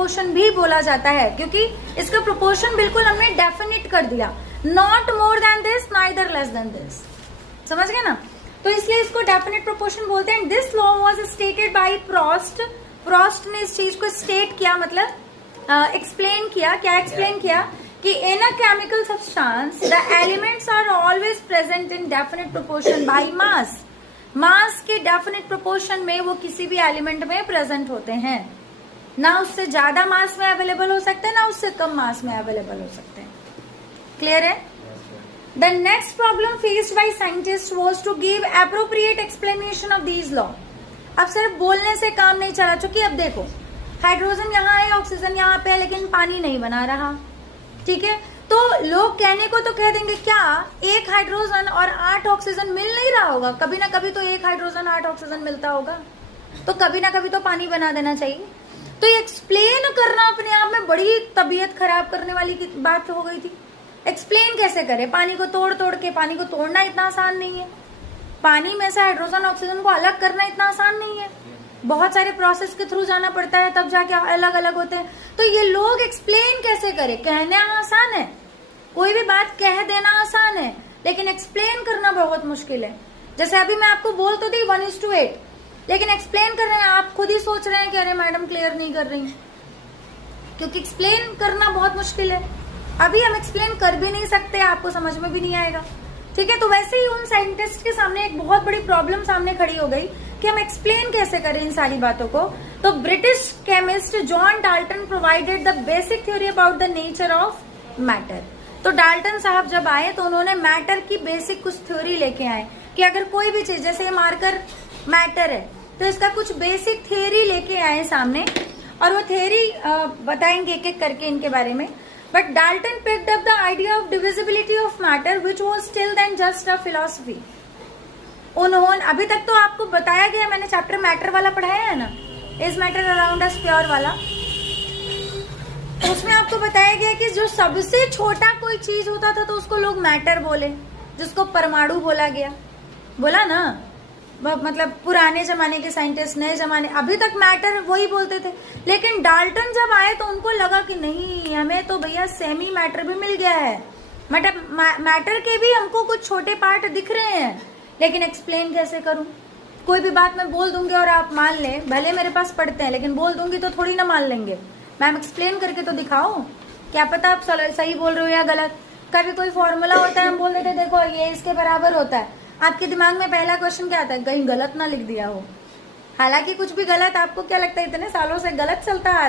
Proportion भी बोला जाता है, क्योंकि इसका प्रोपोर्शन बिल्कुल हमने डेफिनिट कर दिया, not more than this neither less than this. समझ गए ना? तो इसलिए इसको डेफिनेट प्रोपोर्शन बोलते हैं। This law was stated by Proust. Proust ने इस चीज को स्टेट किया, मतलब एक्सप्लेन किया। क्या एक्सप्लेन किया? कि in a chemical substance the elements are always present in definite proportion by mass. Mass के डेफिनेट प्रोपोर्शन में वो किसी भी एलिमेंट में प्रेजेंट होते हैं, ना उससे ज्यादा मास में अवेलेबल हो सकते हैं, ना उससे कम मास में अवेलेबल हो सकते हैं। क्लियर है? The next problem faced by scientists was to give appropriate explanation of these law. अब सिर्फ बोलने से काम नहीं चला, चूंकि अब देखो हाइड्रोजन यहाँ है, ऑक्सीजन यहाँ पे है, लेकिन पानी नहीं बना रहा। ठीक है, तो लोग कहने को तो कह देंगे, क्या एक हाइड्रोजन और 8 ऑक्सीजन मिल नहीं रहा होगा? कभी ना कभी तो एक हाइड्रोजन 8 ऑक्सीजन मिलता होगा, तो कभी ना कभी तो पानी बना देना चाहिए। तो ये एक्सप्लेन करना अपने आप में बड़ी तबीयत खराब करने वाली की बात हो गई थी। एक्सप्लेन कैसे करें? पानी को तोड़ तोड़ के, पानी को तोड़ना इतना आसान नहीं है, पानी में से हाइड्रोजन ऑक्सीजन को अलग करना इतना आसान नहीं है, बहुत सारे प्रोसेस के थ्रू जाना पड़ता है, तब जाके अलग अलग होते हैं। तो ये लोग एक्सप्लेन कैसे करें? कहना आसान है, कोई भी बात कह देना आसान है, लेकिन एक्सप्लेन करना बहुत मुश्किल है। जैसे अभी मैं आपको बोल तो दी 1:8, लेकिन एक्सप्लेन कर रहे हैं, आप खुद ही सोच रहे हैं कि अरे मैडम क्लियर नहीं कर रही, क्योंकि एक्सप्लेन करना बहुत मुश्किल है। अभी हम एक्सप्लेन कर भी नहीं सकते, आपको समझ में भी नहीं आएगा। ठीक है, तो वैसे ही उन साइंटिस्ट के सामने एक बहुत बड़ी प्रॉब्लम सामने खड़ी हो गई कि हम एक्सप्लेन कैसे करें इन सारी बातों को। तो British chemist John Dalton provided the basic theory about the nature of matter. तो डाल्टन साहब जब आए तो उन्होंने मैटर की बेसिक कुछ थ्योरी लेके आए कि अगर कोई भी चीज, जैसे मार्कर मैटर है, तो इसका कुछ बेसिक थ्योरी लेके आए सामने, और वो थ्योरी बताएंगे एक एक करके इनके बारे में। But Dalton picked up the idea of divisibility of matter, which was still then just a philosophy. उन्होंने, अभी तक तो आपको बताया गया, मैंने चैप्टर मैटर वाला पढ़ाया है ना, is matter around us pure वाला, उसमें आपको बताया गया कि जो सबसे छोटा कोई चीज होता था तो उसको लोग मैटर बोले, जिसको परमाणु बोला गया, बोला ना, मतलब पुराने जमाने के साइंटिस्ट, नए जमाने, अभी तक मैटर वही बोलते थे। लेकिन डाल्टन जब आए तो उनको लगा कि नहीं, हमें तो भैया सेमी मैटर भी मिल गया है, मतलब मैटर के भी हमको कुछ छोटे पार्ट दिख रहे हैं, लेकिन एक्सप्लेन कैसे करूं? कोई भी बात मैं बोल दूंगी और आप मान लें, भले मेरे पास पढ़ते हैं, लेकिन बोल दूंगी तो थोड़ी ना मान लेंगे। मैम एक्सप्लेन करके तो दिखाओ, क्या पता आप सही बोल रहे हो या गलत। कभी कोई फॉर्मूला होता है, हम बोल देते देखो ये इसके बराबर होता है, आपके दिमाग में पहला क्वेश्चन क्या आता है? कहीं गलत ना लिख दिया हो। हालांकि कुछ भी गलत, आपको क्या लगता है इतने सालों से गलत चलता आ रहा है?